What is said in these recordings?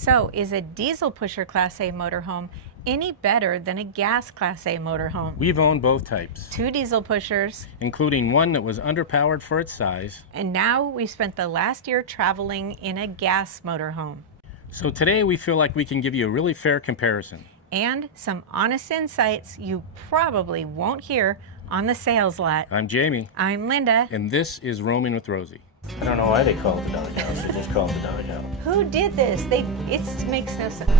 So, is a diesel pusher Class A motorhome any better than a gas Class A motorhome? We've owned both types, 2 diesel pushers, including one that was underpowered for its size. and now we've spent the last year traveling in a gas motorhome. So today we feel like we can give you a really fair comparison. And some honest insights you probably won't hear on the sales lot. I'm Jamie, I'm Linda. and this is Roaming with Rosie. I don't know why they call it the doghouse. They just call it the doghouse. Who did this? It makes no sense.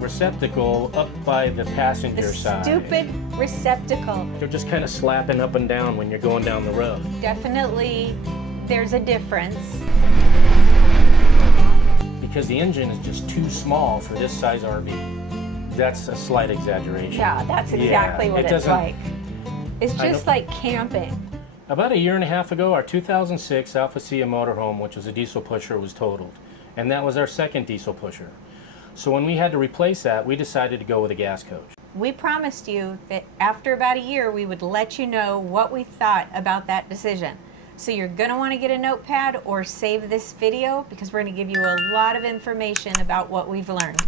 Receptacle up by the passenger The side. stupid receptacle. They're just kind of slapping up and down when you're going down the road. Definitely, there's a difference. Because the engine is just too small for this size RV. That's a slight exaggeration. Yeah, that's exactly what it's like. It's just like camping. About a year and a half ago, our 2006 Alpha Sia motorhome, which was a diesel pusher, was totaled. And that was our second diesel pusher. So when we had to replace that, we decided to go with a gas coach. We promised you that after about a year, we would let you know what we thought about that decision. So you're gonna wanna get a notepad or save this video because we're gonna give you a lot of information about what we've learned.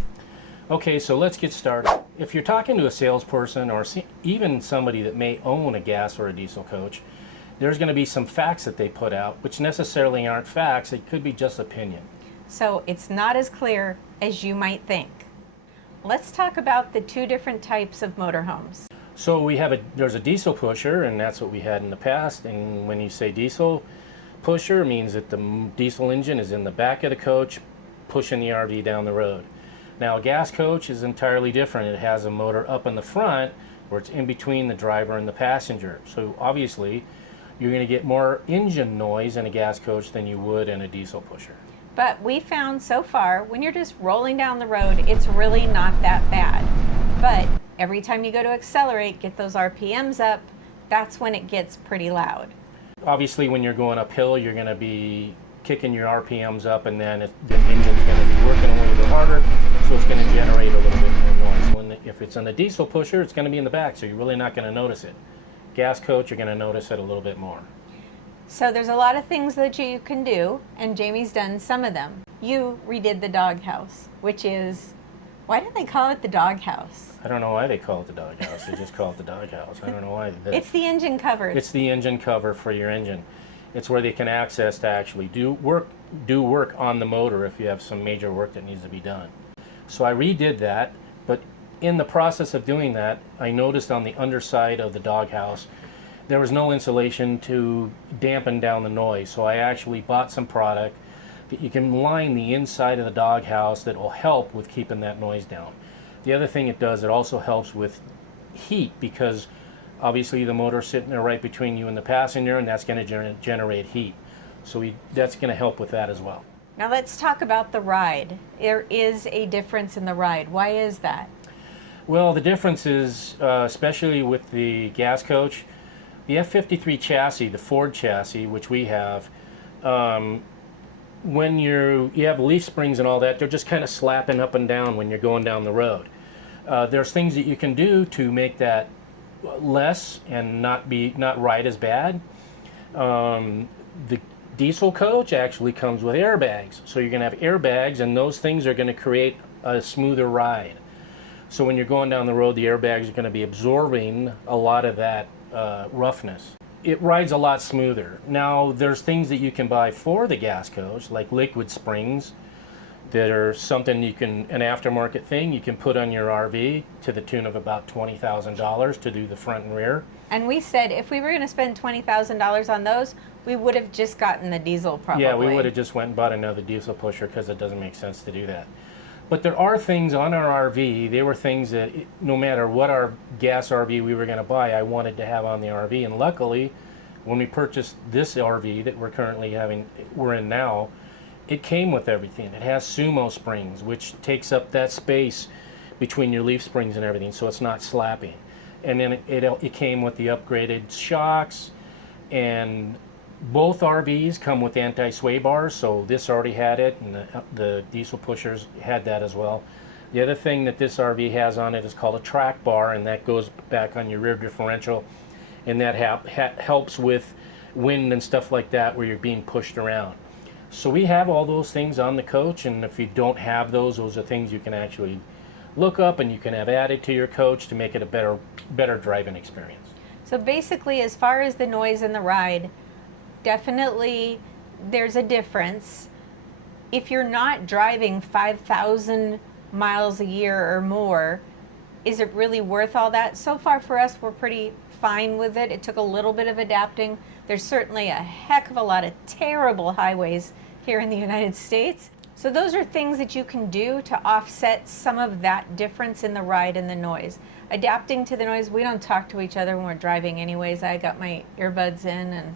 Okay, so let's get started. If you're talking to a salesperson or even somebody that may own a gas or a diesel coach, there's going to be some facts that they put out, which necessarily aren't facts. It could be just opinion. So it's not as clear as you might think. Let's talk about the 2 different types of motorhomes. So there's a diesel pusher, and that's what we had in the past. And when you say diesel pusher, it means that the diesel engine is in the back of the coach, pushing the RV down the road. Now, a gas coach is entirely different. It has a motor up in the front, where it's in between the driver and the passenger. So obviously, you're going to get more engine noise in a gas coach than you would in a diesel pusher. But we found so far, when you're just rolling down the road, it's really not that bad. But every time you go to accelerate, get those RPMs up, that's when it gets pretty loud. Obviously, when you're going uphill, you're going to be kicking your RPMs up, and then the engine's going to be working a little bit harder, so it's going to generate a little bit more noise. If it's on a diesel pusher, it's going to be in the back, so you're really not going to notice it. Gas coach, you're going to notice it a little bit more. So there's a lot of things that you can do, and Jamie's done some of them. You redid the doghouse, which is, why do they call it the doghouse? I don't know why they call it the doghouse. They just call it the doghouse. I don't know why. It's the engine cover. It's the engine cover for your engine. It's where they can access to actually do work on the motor if you have some major work that needs to be done. So I redid that, but in the process of doing that, I noticed on the underside of the doghouse there was no insulation to dampen down the noise. So I actually bought some product that you can line the inside of the doghouse that will help with keeping that noise down. The other thing it does, it also helps with heat, because obviously the motor's sitting there right between you and the passenger, and that's going to generate heat. So that's going to help with that as well. Now let's talk about the ride. There is a difference in the ride. Why is that? Well, the difference is, especially with the gas coach, the F53 chassis, the Ford chassis, which we have, when you have leaf springs and all that, they're just kind of slapping up and down when you're going down the road. There's things that you can do to make that less and not ride as bad. The diesel coach actually comes with airbags, so you're going to have airbags, and those things are going to create a smoother ride. So when you're going down the road, the airbags are going to be absorbing a lot of that roughness. It rides a lot smoother. Now, there's things that you can buy for the gas coach, like liquid springs, that are something an aftermarket thing you can put on your RV to the tune of about $20,000 to do the front and rear. And we said if we were going to spend $20,000 on those, we would have just gotten the diesel probably. Yeah, we would have just went and bought another diesel pusher, because it doesn't make sense to do that. But there are things on our RV, they were things that no matter what our gas RV we were going to buy, I wanted to have on the RV. And luckily, when we purchased this RV that we're in now, it came with everything. It has sumo springs, which takes up that space between your leaf springs and everything, so it's not slapping. And then it came with the upgraded shocks, and both RVs come with anti-sway bars, so this already had it, and the diesel pushers had that as well. The other thing that this RV has on it is called a track bar, and that goes back on your rear differential, and that helps with wind and stuff like that where you're being pushed around. So we have all those things on the coach, and if you don't have those are things you can actually look up and you can have added to your coach to make it a better driving experience. So basically, as far as the noise in the ride, definitely there's a difference. If you're not driving 5,000 miles a year or more, is it really worth all that? So far for us, we're pretty fine with it. It took a little bit of adapting. There's certainly a heck of a lot of terrible highways here in the United States. So those are things that you can do to offset some of that difference in the ride and the noise. Adapting to the noise, we don't talk to each other when we're driving anyways. I got my earbuds in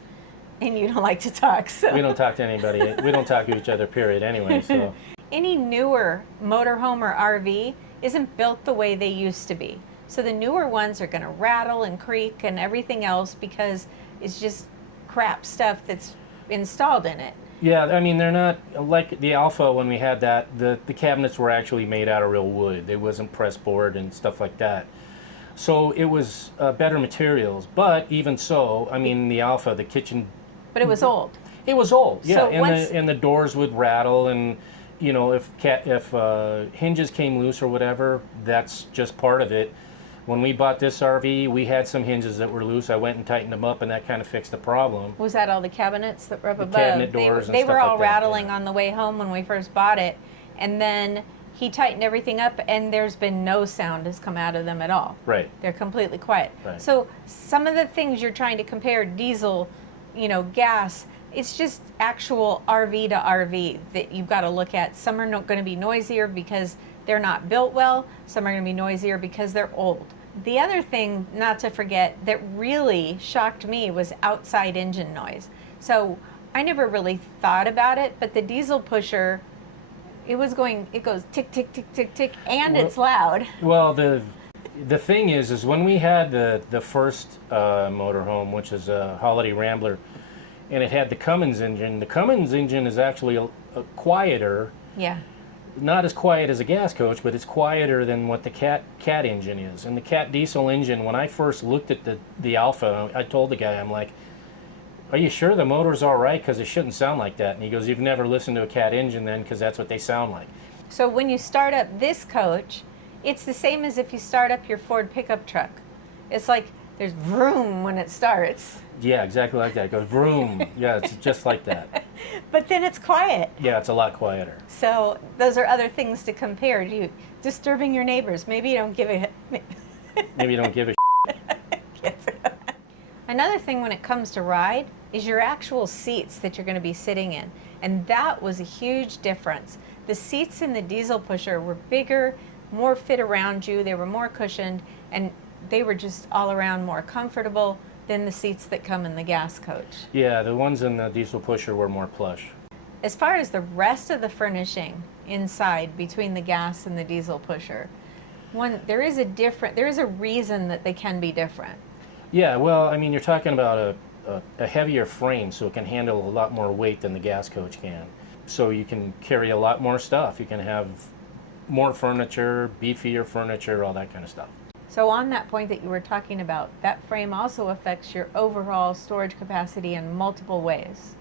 and you don't like to talk. So. We don't talk to anybody. We don't talk to each other, period, anyway. So any newer motorhome or RV isn't built the way they used to be. So the newer ones are going to rattle and creak and everything else because it's just crap stuff that's installed in it. yeah, I mean, they're not like the Alpha. When we had that, the cabinets were actually made out of real wood. It wasn't press board and stuff like that. So it was better materials. But even so, I mean, the Alpha, the kitchen. But it was old. It was old, yeah, So and the doors would rattle, and you know, if hinges came loose or whatever, that's just part of it. When we bought this RV, we had some hinges that were loose. I went and tightened them up, and that kind of fixed the problem. Was that all the cabinets that were up above? Cabinet doors and they stuff were all like that, rattling yeah. on the way home when we first bought it, and then he tightened everything up, and there's been no sound has come out of them at all. Right. They're completely quiet. Right. So some of the things you're trying to compare, diesel, gas, it's just actual RV to RV that you've got to look at. Some are not going to be noisier because they're not built well. Some are going to be noisier because they're old. The other thing, not to forget, that really shocked me was outside engine noise. So I never really thought about it, but the diesel pusher, it goes tick, tick, tick, tick, tick, and it's loud. Well, the thing is when we had the first motorhome, which is a Holiday Rambler, and it had the Cummins engine. The Cummins engine is actually a quieter. Yeah. Not as quiet as a gas coach, but it's quieter than what the Cat engine is. And the Cat diesel engine, when I first looked at the Alpha, I told the guy, I'm like, are you sure the motor's all right? Because it shouldn't sound like that. And he goes, you've never listened to a Cat engine then, because that's what they sound like. So when you start up this coach, it's the same as if you start up your Ford pickup truck. It's like there's vroom when it starts. Yeah, exactly like that. It goes vroom. Yeah, it's just like that. But then it's quiet. Yeah, it's a lot quieter. So those are other things to compare. You disturbing your neighbors. Maybe you don't give a Maybe you don't give a Another thing when it comes to ride is your actual seats that you're going to be sitting in. And that was a huge difference. The seats in the diesel pusher were bigger, more fit around you. They were more cushioned, and they were just all around more comfortable than the seats that come in the gas coach. Yeah, the ones in the diesel pusher were more plush. As far as the rest of the furnishing inside between the gas and the diesel pusher, there is a reason that they can be different. Yeah, well, I mean, you're talking about a heavier frame, so it can handle a lot more weight than the gas coach can. So you can carry a lot more stuff. You can have more furniture, beefier furniture, all that kind of stuff. So on that point that you were talking about, that frame also affects your overall storage capacity in multiple ways.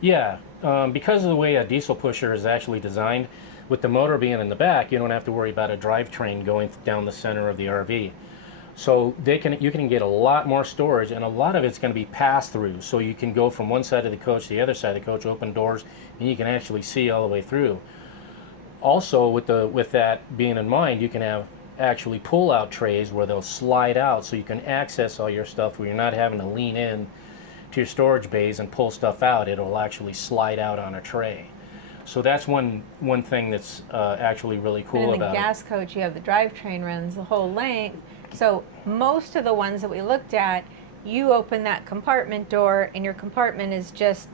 Yeah, because of the way a diesel pusher is actually designed, with the motor being in the back, you don't have to worry about a drivetrain going down the center of the RV. So you can get a lot more storage, and a lot of it's going to be pass-through. So you can go from one side of the coach to the other side of the coach, open doors, and you can actually see all the way through. Also, with that being in mind, you can have actually pull-out trays where they'll slide out, so you can access all your stuff where you're not having to lean in to your storage bays and pull stuff out. It'll actually slide out on a tray. So that's one thing that's actually really cool about it. In the gas coach, you have the drivetrain runs the whole length. So most of the ones that we looked at, you open that compartment door, and your compartment is just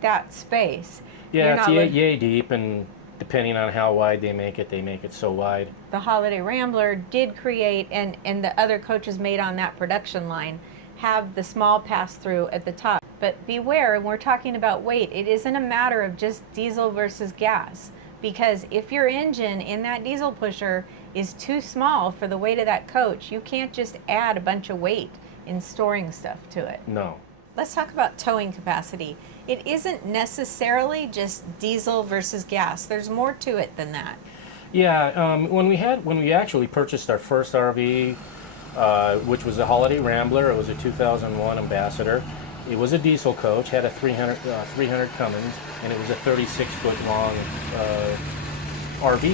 that space. Yeah, it's yay deep, and depending on how wide they make it so wide. The Holiday Rambler did create, and the other coaches made on that production line, have the small pass-through at the top. But beware, when we're talking about weight, it isn't a matter of just diesel versus gas. Because if your engine in that diesel pusher is too small for the weight of that coach, you can't just add a bunch of weight in storing stuff to it. No. Let's talk about towing capacity. it isn't necessarily just diesel versus gas. There's more to it than that. Yeah, when we actually purchased our first RV, which was a Holiday Rambler, it was a 2001 Ambassador. It was a diesel coach, had a 300 Cummins, and it was a 36-foot long RV.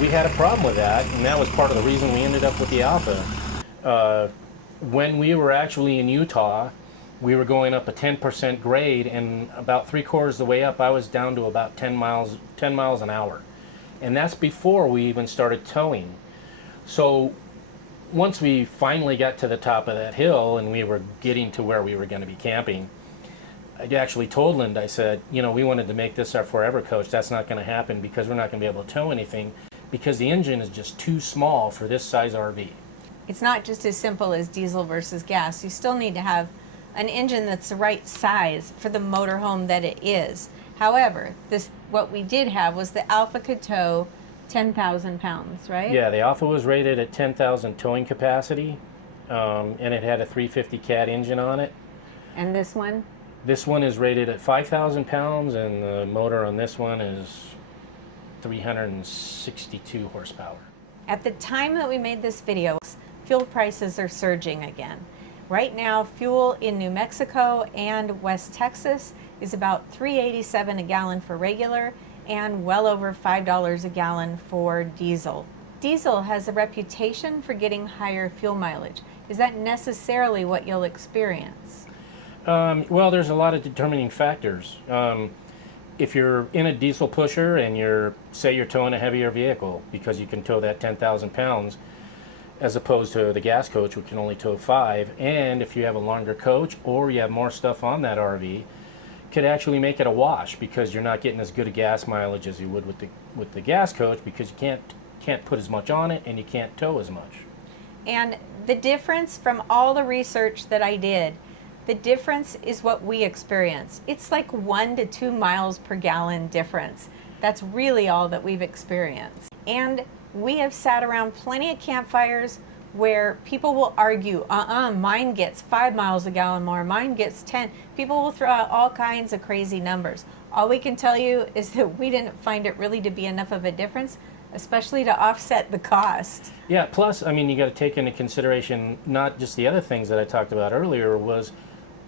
We had a problem with that, and that was part of the reason we ended up with the Alpha. When we were actually in Utah, we were going up a 10% grade, and about 3/4 of the way up, I was down to about 10 miles an hour. And that's before we even started towing. So once we finally got to the top of that hill and we were getting to where we were going to be camping, I actually told Linda, I said, you know, we wanted to make this our forever coach. That's not going to happen because we're not going to be able to tow anything because the engine is just too small for this size RV. It's not just as simple as diesel versus gas. You still need to have an engine that's the right size for the motorhome that it is. However, what we did have was the Alpha could tow 10,000 pounds, right? Yeah, the Alpha was rated at 10,000 towing capacity, and it had a 350 cat engine on it. And this one? This one is rated at 5,000 pounds, and the motor on this one is 362 horsepower. At the time that we made this video, fuel prices are surging again. Right now, fuel in New Mexico and West Texas is about $3.87 a gallon for regular and well over $5 a gallon for diesel. Diesel has a reputation for getting higher fuel mileage. Is that necessarily what you'll experience? Well, there's a lot of determining factors. If you're in a diesel pusher and say you're towing a heavier vehicle because you can tow that 10,000 pounds, as opposed to the gas coach, which can only tow 5, and if you have a longer coach or you have more stuff on that RV, could actually make it a wash because you're not getting as good a gas mileage as you would with the gas coach because you can't put as much on it and you can't tow as much. And the difference from all the research that I did, the difference is what we experience. It's like 1 to 2 miles per gallon difference. That's really all that we've experienced. And we have sat around plenty of campfires where people will argue, mine gets 5 miles a gallon more, mine gets 10. People will throw out all kinds of crazy numbers. All we can tell you is that we didn't find it really to be enough of a difference, especially to offset the cost. Yeah, plus, I mean, you got to take into consideration not just the other things that I talked about earlier was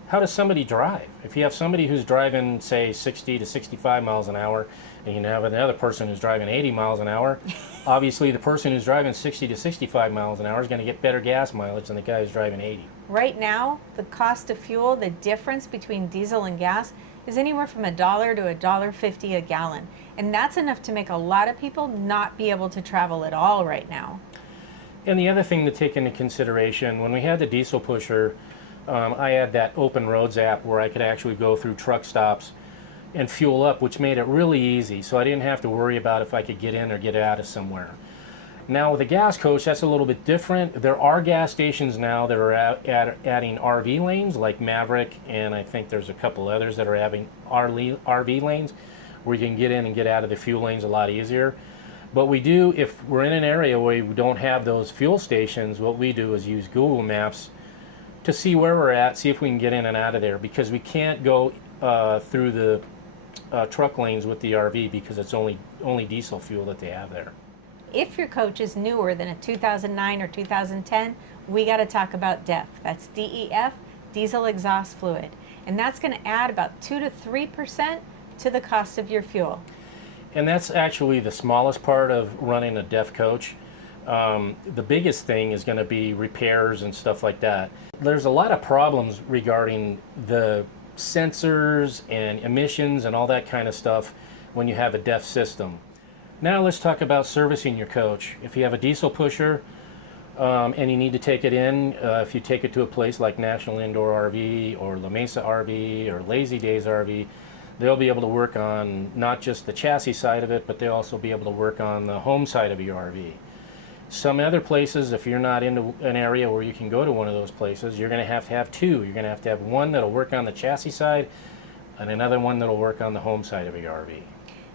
how does somebody drive? If you have somebody who's driving, say, 60 to 65 miles an hour, and you have another person who's driving 80 miles an hour, obviously the person who's driving 60 to 65 miles an hour is going to get better gas mileage than the guy who's driving 80. Right now, the cost of fuel, the difference between diesel and gas, is anywhere from $1 to $1.50 a gallon. And that's enough to make a lot of people not be able to travel at all right now. And the other thing to take into consideration, when we had the diesel pusher, I had that Open Roads app where I could actually go through truck stops and fuel up, which made it really easy. So I didn't have to worry about if I could get in or get out of somewhere. Now with a gas coach, that's a little bit different. There are gas stations now that are adding RV lanes like Maverick, and I think there's a couple others that are having RV lanes where you can get in and get out of the fuel lanes a lot easier. But we do, if we're in an area where we don't have those fuel stations, what we do is use Google Maps to see where we're at, see if we can get in and out of there, because we can't go through the truck lanes with the RV because it's only diesel fuel that they have there. If your coach is newer than a 2009 or 2010, we got to talk about DEF. That's DEF, diesel exhaust fluid. And that's going to add about 2 to 3% to the cost of your fuel. And that's actually the smallest part of running a DEF coach. The biggest thing is going to be repairs and stuff like that. There's a lot of problems regarding the sensors and emissions and all that kind of stuff when you have a DEF system. Now let's talk about servicing your coach. If you have a diesel pusher and you need to take it in, if you take it to a place like National Indoor RV or La Mesa RV or Lazy Days RV, they'll be able to work on not just the chassis side of it, but they'll also be able to work on the home side of your RV. Some other places, if you're not into an area where you can go to one of those places, you're going to have two. You're going to have one that'll work on the chassis side and another one that'll work on the home side of your RV.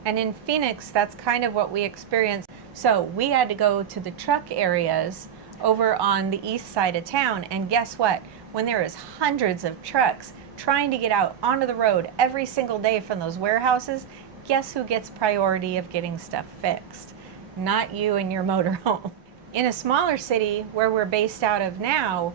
And in Phoenix, that's kind of what we experienced. So we had to go to the truck areas over on the east side of town, and guess what? When there is hundreds of trucks trying to get out onto the road every single day from those warehouses, guess who gets priority of getting stuff fixed? Not you and your motorhome. In a smaller city where we're based out of now,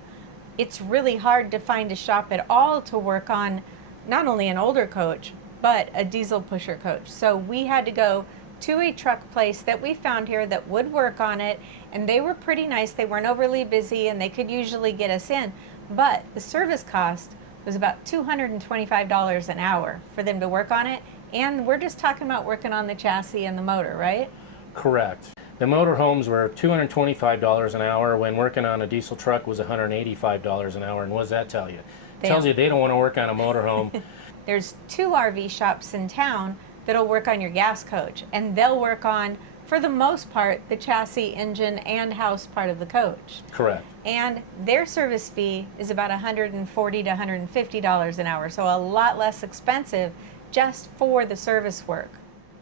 it's really hard to find a shop at all to work on not only an older coach, but a diesel pusher coach. So we had to go to a truck place that we found here that would work on it, and they were pretty nice. They weren't overly busy and they could usually get us in, but the service cost was about $225 an hour for them to work on it, and we're just talking about working on the chassis and the motor, right? Correct. The motorhomes were $225 an hour when working on a diesel truck was $185 an hour, and what does that tell you? It tells you they don't want to work on a motorhome. There's 2 RV shops in town that'll work on your gas coach, and they'll work on, for the most part, the chassis, engine, and house part of the coach. Correct. And their service fee is about $140 to $150 an hour, so a lot less expensive just for the service work.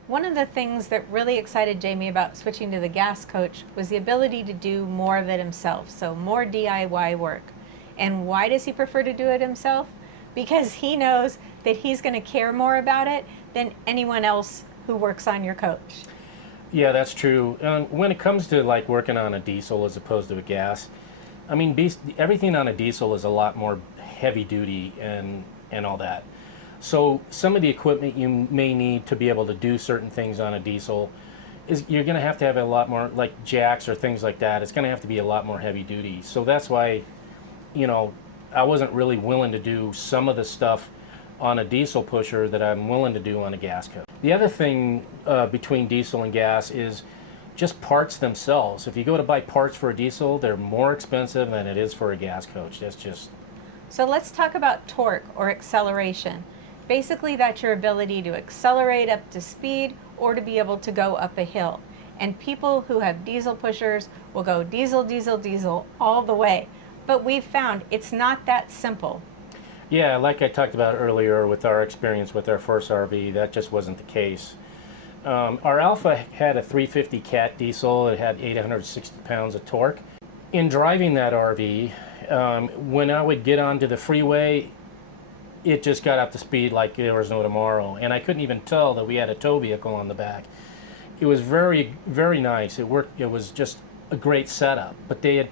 One of the things that really excited Jamie about switching to the gas coach was the ability to do more of it himself, so more DIY work. And why does he prefer to do it himself? Because he knows that he's going to care more about it than anyone else who works on your coach. Yeah, that's true. When it comes to like working on a diesel as opposed to a gas, I mean, everything on a diesel is a lot more heavy duty and all that. So some of the equipment you may need to be able to do certain things on a diesel is you're going to have a lot more, like jacks or things like that. It's going to have to be a lot more heavy duty. So that's why, you know, I wasn't really willing to do some of the stuff on a diesel pusher that I'm willing to do on a gas coach. The other thing between diesel and gas is just parts themselves. If you go to buy parts for a diesel, they're more expensive than it is for a gas coach. That's just... So let's talk about torque or acceleration. Basically, that's your ability to accelerate up to speed or to be able to go up a hill. And people who have diesel pushers will go diesel, diesel, diesel all the way. But we've found it's not that simple. Yeah, like I talked about earlier with our experience with our first RV, that just wasn't the case. Our Alpha had a 350 cat diesel. It had 860 pounds of torque. In driving that RV, when I would get onto the freeway, it just got up to speed like there was no tomorrow. And I couldn't even tell that we had a tow vehicle on the back. It was very, very nice. It worked. It was just a great setup. But they had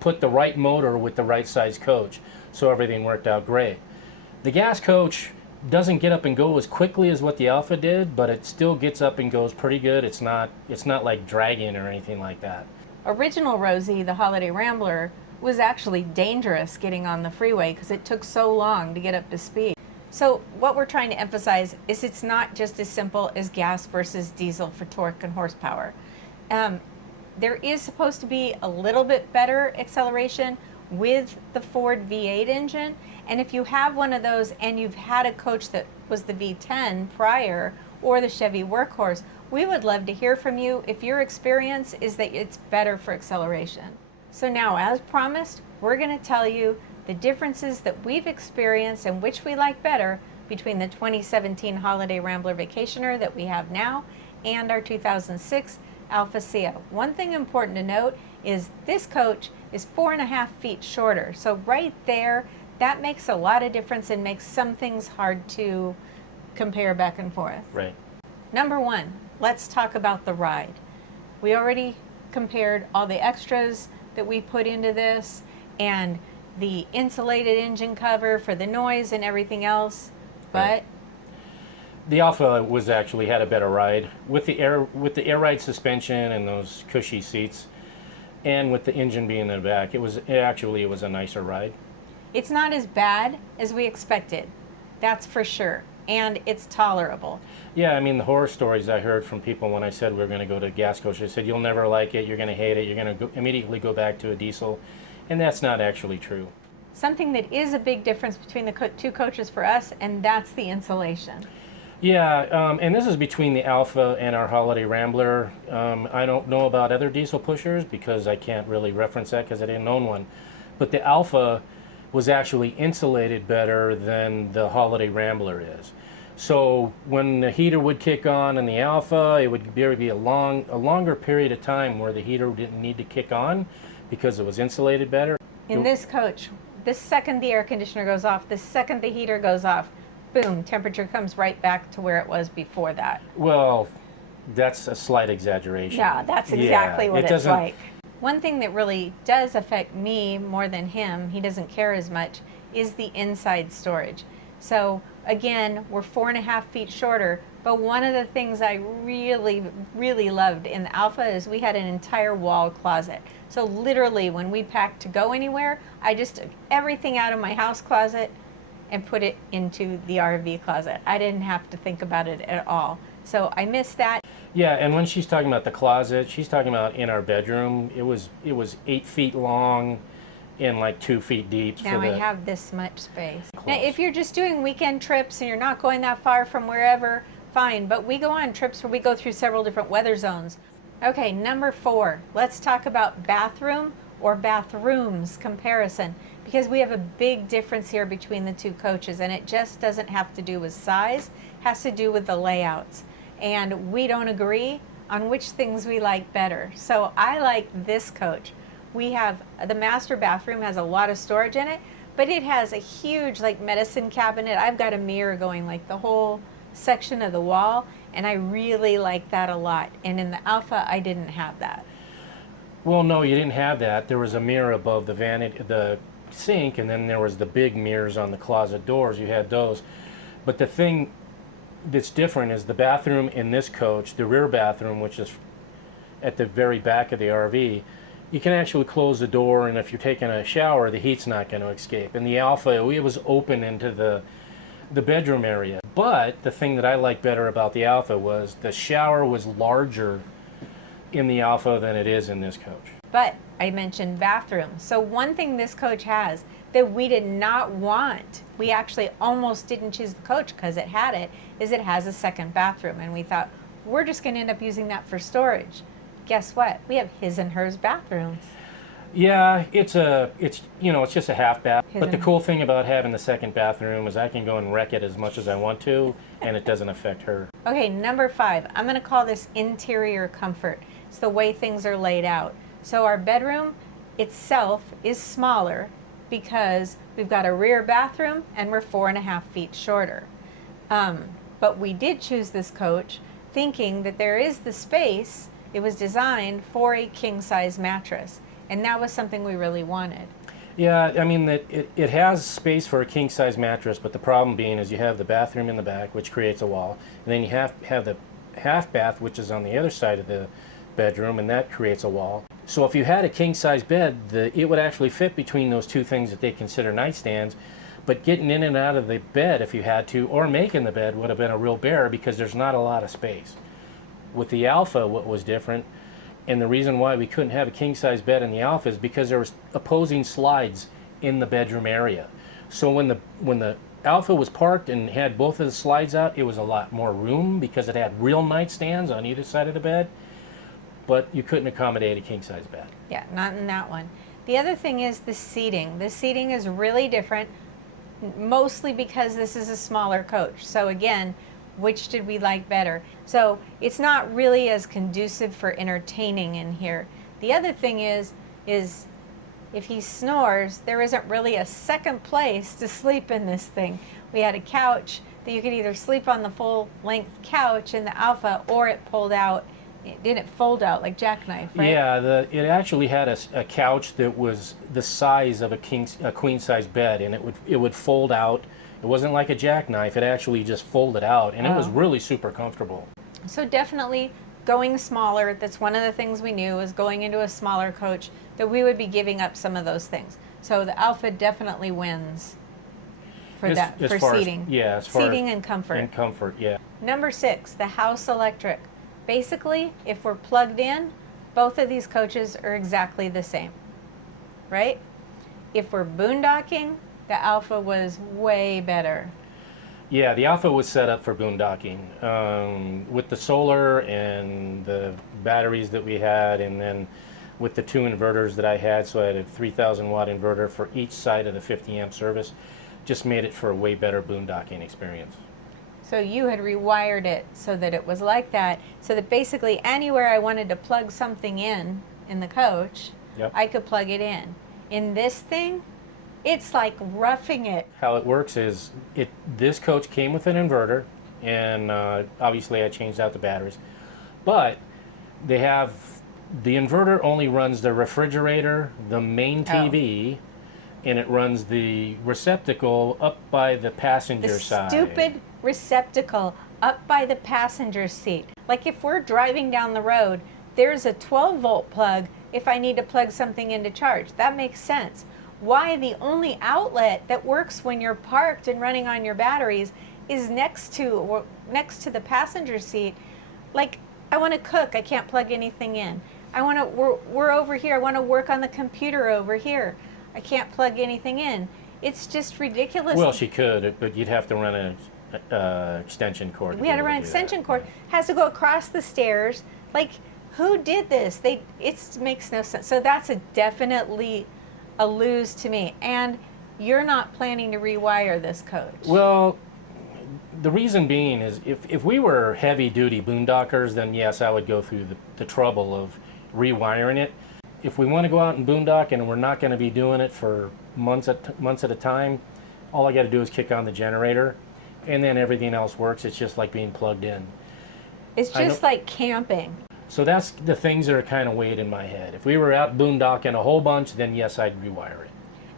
put the right motor with the right size coach, so everything worked out great. The gas coach doesn't get up and go as quickly as what the Alpha did, but it still gets up and goes pretty good. It's not like dragging or anything like that. Original Rosie, the Holiday Rambler, was actually dangerous getting on the freeway because it took so long to get up to speed. So what we're trying to emphasize is it's not just as simple as gas versus diesel for torque and horsepower. There is supposed to be a little bit better acceleration with the Ford V8 engine, and if you have one of those and you've had a coach that was the V10 prior or the Chevy Workhorse, we would love to hear from you if your experience is that it's better for acceleration. So now, as promised, we're going to tell you the differences that we've experienced and which we like better between the 2017 Holiday Rambler Vacationer that we have now and our 2006 Alpha Sia. One thing important to note is this coach is 4.5 feet shorter. So right there, that makes a lot of difference and makes some things hard to compare back and forth. Right. Number one, let's talk about the ride. We already compared all the extras that we put into this and the insulated engine cover for the noise and everything else, but Right. The Alpha had a better ride with the air ride suspension and those cushy seats, and with the engine being in the back. It was a nicer ride. it's not as bad as we expected. That's for sure, and it's tolerable. Yeah, I mean, the horror stories I heard from people when I said we were going to go to a gas coach, they said, you'll never like it, you're going to hate it, you're going to immediately go back to a diesel, and that's not actually true. Something that is a big difference between the two coaches for us, and that's the insulation. Yeah, and this is between the Alpha and our Holiday Rambler. I don't know about other diesel pushers because I can't really reference that because I didn't own one, but the Alpha was actually insulated better than the Holiday Rambler is. So when the heater would kick on in the Alpha, it would be a longer period of time where the heater didn't need to kick on because it was insulated better. In this coach, The second the air conditioner goes off, the second the heater goes off, boom, temperature comes right back to where it was before that. Well, that's a slight exaggeration. Yeah, that's exactly what it's like. One thing that really does affect me more than him, he doesn't care as much, is the inside storage. So again, we're 4.5 feet shorter, but one of the things I really, really loved in the Alpha is we had an entire wall closet. So literally when we packed to go anywhere, I just took everything out of my house closet and put it into the RV closet. I didn't have to think about it at all. So I miss that. Yeah, and when she's talking about the closet, she's talking about in our bedroom. It was 8 feet long and like 2 feet deep. Now I have this much space. Now if you're just doing weekend trips and you're not going that far from wherever, fine, but we go on trips where we go through several different weather zones. Okay, number 4, let's talk about bathroom or bathrooms comparison, because we have a big difference here between the two coaches, and it just doesn't have to do with size, it has to do with the layouts. And we don't agree on which things we like better. So I like this coach. We have, the master bathroom has a lot of storage in it, but it has a huge like medicine cabinet. I've got a mirror going like the whole section of the wall, and I really like that a lot. And in the Alpha, I didn't have that. Well, no, you didn't have that. There was a mirror above the vanity, the sink, and then there was the big mirrors on the closet doors. You had those. But the thing that's different is the bathroom in this coach, the rear bathroom, which is at the very back of the RV, you can actually close the door, and if you're taking a shower, the heat's not going to escape. In the Alpha, it was open into the bedroom area. But the thing that I liked better about the Alpha was the shower was larger in the Alpha than it is in this coach. But I mentioned bathroom. So one thing this coach has that we did not want, we actually almost didn't choose the coach because it had it, is it has a second bathroom. And we thought, we're just going to end up using that for storage. Guess what? We have his and hers bathrooms. Yeah, it's just a half bath. But the cool thing about having the second bathroom is I can go and wreck it as much as I want to, and it doesn't affect her. Okay, number 5. I'm going to call this interior comfort. It's the way things are laid out. So our bedroom itself is smaller because we've got a rear bathroom and we're 4.5 feet shorter. But we did choose this coach thinking that there is the space. It was designed for a king-size mattress, and that was something we really wanted. Yeah, I mean, it has space for a king-size mattress, but the problem being is you have the bathroom in the back, which creates a wall, and then you have the half bath, which is on the other side of the bedroom, and that creates a wall. So if you had a king-size bed, it would actually fit between those two things that they consider nightstands, but getting in and out of the bed if you had to, or making the bed, would have been a real bear because there's not a lot of space. With the Alpha, what was different, and the reason why we couldn't have a king-size bed in the Alpha is because there was opposing slides in the bedroom area. So when the Alpha was parked and had both of the slides out, it was a lot more room because it had real nightstands on either side of the bed, but you couldn't accommodate a king-size bed. Yeah, not in that one. The other thing is the seating. The seating is really different, mostly because this is a smaller coach. So again, which did we like better? So it's not really as conducive for entertaining in here. The other thing is if he snores, there isn't really a second place to sleep in this thing. We had a couch that you could either sleep on the full length couch in the Alpha, or it pulled out. It didn't fold out like jackknife, right? Yeah, it actually had a couch that was the size of a queen size bed, and it would fold out. It wasn't like a jackknife. It actually just folded out, and it was really super comfortable. So definitely going smaller. That's one of the things we knew, was going into a smaller coach, that we would be giving up some of those things. So the Alpha definitely wins for seating. As far seating as, and comfort. And comfort, yeah. Number 6, the house electric. Basically, if we're plugged in, both of these coaches are exactly the same, right? If we're boondocking, the Alpha was way better. Yeah, the Alpha was set up for boondocking. With the solar and the batteries that we had, and then with the 2 inverters that I had, so I had a 3,000 watt inverter for each side of the 50 amp service, just made it for a way better boondocking experience. So you had rewired it so that it was like that, so that basically anywhere I wanted to plug something in the coach, Yep. I could plug it in. In this thing, It's like roughing it. How it works is this coach came with an inverter, and obviously I changed out the batteries. But they have the inverter only runs the refrigerator, the main TV, and it runs the receptacle up by the passenger side. Stupid receptacle up by the passenger seat. Like if we're driving down the road, there's a 12-volt plug if I need to plug something in to charge. That makes sense. Why the only outlet that works when you're parked and running on your batteries is next to the passenger seat? Like, I want to cook, I can't plug anything in. We're over here, I want to work on the computer over here. I can't plug anything in. It's just ridiculous. Well, she could, but you'd have to run an extension cord. We had to run an extension cord. Has to go across the stairs. Like, who did this? It makes no sense. So that's definitely a lose to me. And you're not planning to rewire this coach. Well, the reason being is if we were heavy duty boondockers, then yes, I would go through the trouble of rewiring it. If we want to go out and boondock and we're not going to be doing it for months at a time, all I got to do is kick on the generator, and then everything else works. It's just like being plugged in. It's just like camping. So that's the things that are kind of weighed in my head. If we were out boondocking a whole bunch, then yes, I'd rewire it.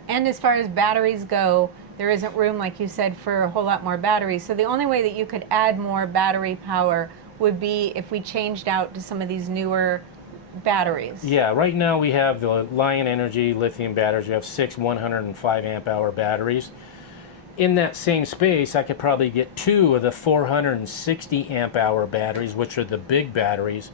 And as far as batteries go, there isn't room, like you said, for a whole lot more batteries. So the only way that you could add more battery power would be if we changed out to some of these newer batteries. Yeah, right now we have the Lion Energy lithium batteries. We have 6 105 amp hour batteries. In that same space, I could probably get 2 of the 460 amp hour batteries, which are the big batteries.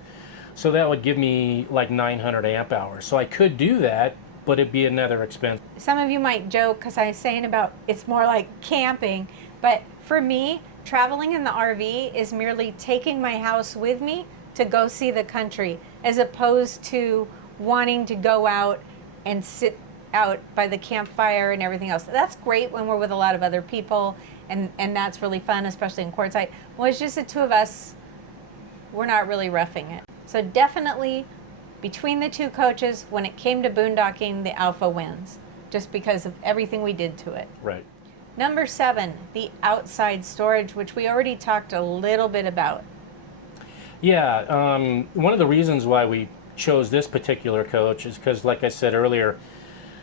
So that would give me like 900 amp hours. So I could do that, but it'd be another expense. Some of you might joke because I was saying about it's more like camping, but for me, traveling in the RV is merely taking my house with me to go see the country, as opposed to wanting to go out and sit out by the campfire and everything else. That's great when we're with a lot of other people, and that's really fun, especially in Quartzsite. Well, it's just the two of us, we're not really roughing it. So definitely, between the two coaches, when it came to boondocking, the Alpha wins, just because of everything we did to it. Right. Number 7, the outside storage, which we already talked a little bit about. Yeah, one of the reasons why we chose this particular coach is because, like I said earlier,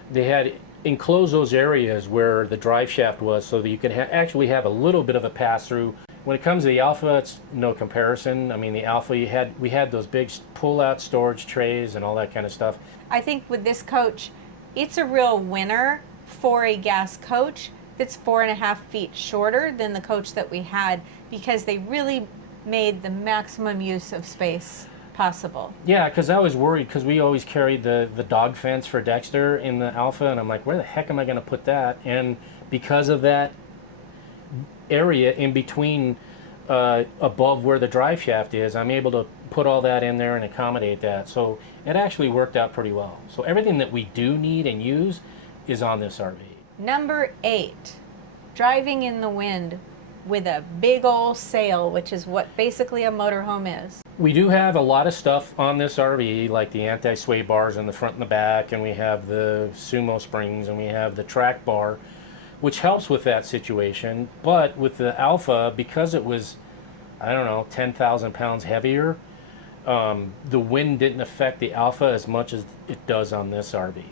they had enclosed those areas where the drive shaft was so that you could actually have a little bit of a pass-through. When it comes to the Alpha, it's no comparison. I mean, the Alpha, we had those big pull-out storage trays and all that kind of stuff. I think with this coach, it's a real winner for a gas coach that's 4.5 feet shorter than the coach that we had, because they really made the maximum use of space possible. Yeah, because I was worried, because we always carried the dog fence for Dexter in the Alpha, and I'm like, where the heck am I going to put that? And because of that area in between above where the drive shaft is, I'm able to put all that in there and accommodate that. So it actually worked out pretty well. So everything that we do need and use is on this RV. Number 8, driving in the wind with a big old sail, which is what basically a motorhome is. We do have a lot of stuff on this RV, like the anti-sway bars in the front and the back, and we have the sumo springs, and we have the track bar, which helps with that situation. But with the Alpha, because it was, I don't know, 10,000 pounds heavier, the wind didn't affect the Alpha as much as it does on this RV.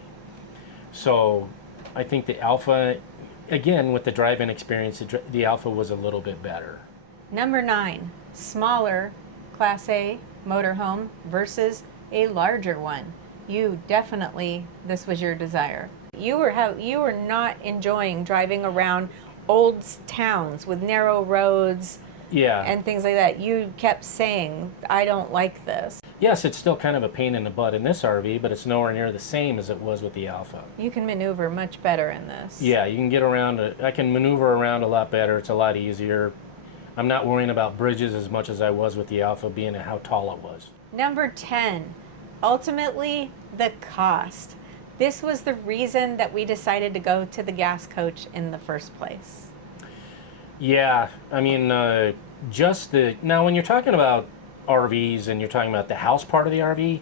So I think the Alpha, again, with the drive-in experience, the Alpha was a little bit better. Number 9, smaller Class A motorhome versus a larger one. This was your desire. You were not enjoying driving around old towns with narrow roads, yeah, and things like that. You kept saying, I don't like this. Yes, it's still kind of a pain in the butt in this RV, but it's nowhere near the same as it was with the Alpha. You can maneuver much better in this. Yeah, you can get around. I can maneuver around a lot better. It's a lot easier. I'm not worrying about bridges as much as I was with the Alpha, being how tall it was. Number 10, ultimately, the cost. This was the reason that we decided to go to the gas coach in the first place. Yeah, I mean, now when you're talking about RVs and you're talking about the house part of the RV,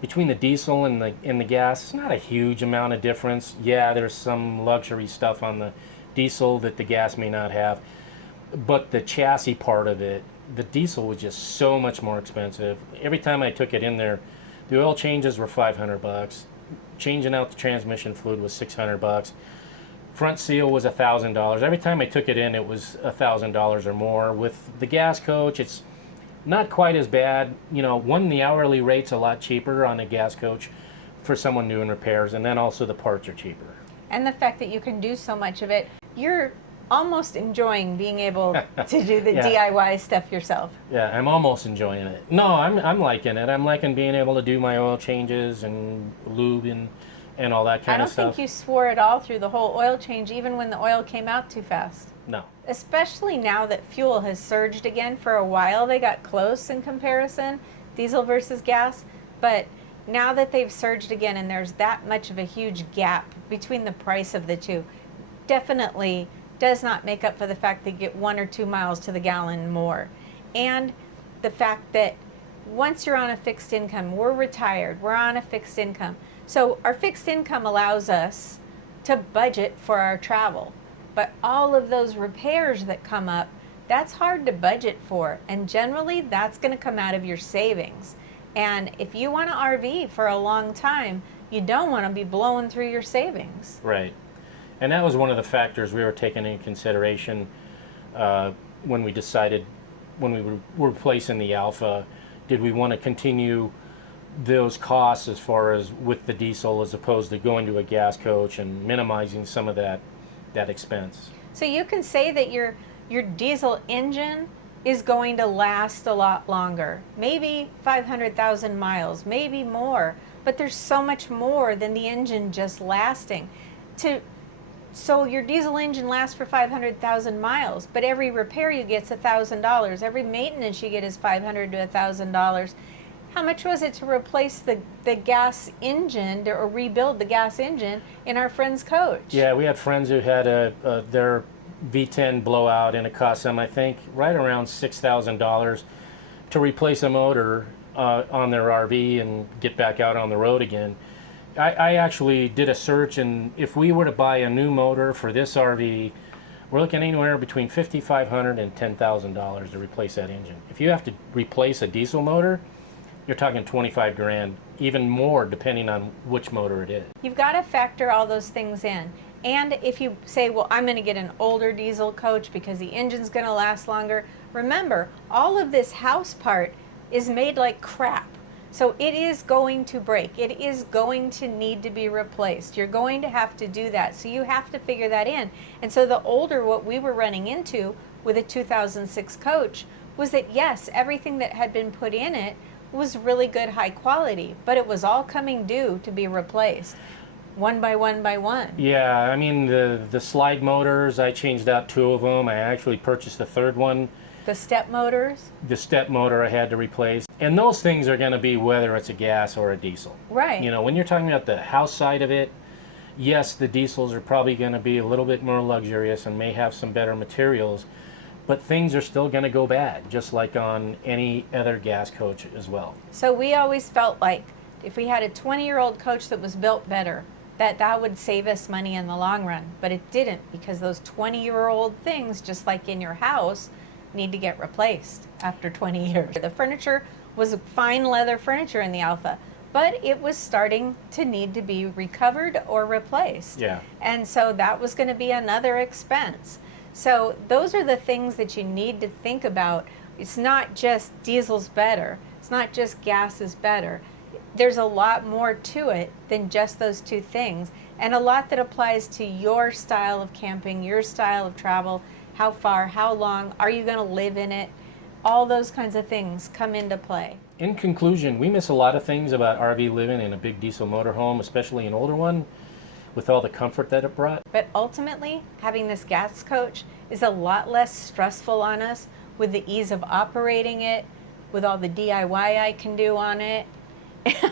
between the diesel and the gas, it's not a huge amount of difference. Yeah, there's some luxury stuff on the diesel that the gas may not have, but the chassis part of it, the diesel was just so much more expensive. Every time I took it in there, the oil changes were $500. Changing out the transmission fluid was $600. Front seal was $1,000. Every time I took it in, it was $1,000 or more. With the gas coach, it's not quite as bad. You know, one, the hourly rate's a lot cheaper on a gas coach for someone doing repairs, and then also the parts are cheaper. And the fact that you can do so much of it, you're almost enjoying being able to do the Yeah. DIY stuff yourself. Yeah, I'm almost enjoying it. No, I'm liking it. I'm liking being able to do my oil changes and lube and all that I kind don't of stuff. think you swore at all through the whole oil change, even when the oil came out too fast. No. Especially now that fuel has surged again. For a while they got close in comparison, diesel versus gas, but now that they've surged again and there's that much of a huge gap between the price of the two, definitely does not make up for the fact that you get 1 or 2 miles to the gallon more. And the fact that once you're on a fixed income, we're retired, we're on a fixed income. So our fixed income allows us to budget for our travel. But all of those repairs that come up, that's hard to budget for. And generally, that's going to come out of your savings. And if you want to RV for a long time, you don't want to be blowing through your savings. Right. And that was one of the factors we were taking into consideration when we decided, when we were replacing the Alpha, did we want to continue those costs as far as with the diesel as opposed to going to a gas coach and minimizing some of that expense. So you can say that your diesel engine is going to last a lot longer, maybe 500,000 miles, maybe more, but there's so much more than the engine just lasting. So your diesel engine lasts for 500,000 miles, but every repair you get is $1,000. Every maintenance you get is $500 to $1,000. How much was it to replace the gas engine or rebuild the gas engine in our friend's coach? Yeah, we had friends who had their V10 blowout, and it cost them, I think, right around $6,000 to replace a motor on their RV and get back out on the road again. I actually did a search, and if we were to buy a new motor for this RV, we're looking anywhere between $5,500 and $10,000 to replace that engine. If you have to replace a diesel motor, you're talking 25 grand, even more depending on which motor it is. You've got to factor all those things in. And if you say, well, I'm going to get an older diesel coach because the engine's going to last longer, remember, all of this house part is made like crap. So it is going to break. It is going to need to be replaced. You're going to have to do that. So you have to figure that in. And so the older what we were running into with a 2006 coach was that, yes, everything that had been put in it was really good, high quality, but it was all coming due to be replaced one by one by one. Yeah, I mean, the slide motors, I changed out 2 of them. I actually purchased a 3rd one. The step motors? The step motor I had to replace. And those things are going to be whether it's a gas or a diesel. Right. You know, when you're talking about the house side of it, yes, the diesels are probably going to be a little bit more luxurious and may have some better materials, but things are still going to go bad, just like on any other gas coach as well. So we always felt like if we had a 20-year-old coach that was built better, that would save us money in the long run. But it didn't, because those 20-year-old things, just like in your house, need to get replaced after 20 years. The furniture was fine leather furniture in the Alpha, but it was starting to need to be recovered or replaced. Yeah. And so that was going to be another expense. So those are the things that you need to think about. It's not just diesel's better. It's not just gas is better. There's a lot more to it than just those 2 things, and a lot that applies to your style of camping, your style of travel, how far, how long, are you going to live in it? All those kinds of things come into play. In conclusion, we miss a lot of things about RV living in a big diesel motorhome, especially an older one, with all the comfort that it brought. But ultimately, having this gas coach is a lot less stressful on us with the ease of operating it, with all the DIY I can do on it.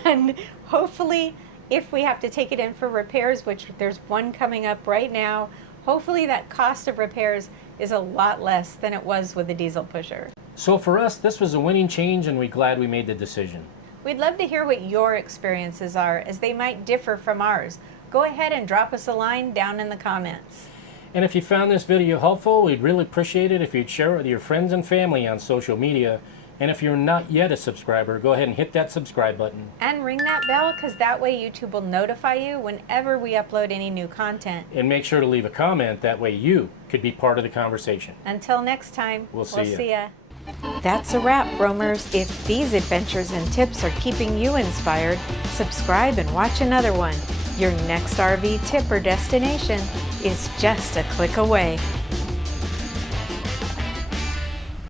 And hopefully, if we have to take it in for repairs, which there's one coming up right now, hopefully that cost of repairs is a lot less than it was with the diesel pusher. So for us, this was a winning change, and we're glad we made the decision. We'd love to hear what your experiences are, as they might differ from ours. Go ahead and drop us a line down in the comments. And if you found this video helpful, we'd really appreciate it if you'd share it with your friends and family on social media. And if you're not yet a subscriber, go ahead and hit that subscribe button. And ring that bell, because that way YouTube will notify you whenever we upload any new content. And make sure to leave a comment, that way you could be part of the conversation. Until next time, We'll see ya. That's a wrap, roamers. If these adventures and tips are keeping you inspired, subscribe and watch another one. Your next RV tip or destination is just a click away.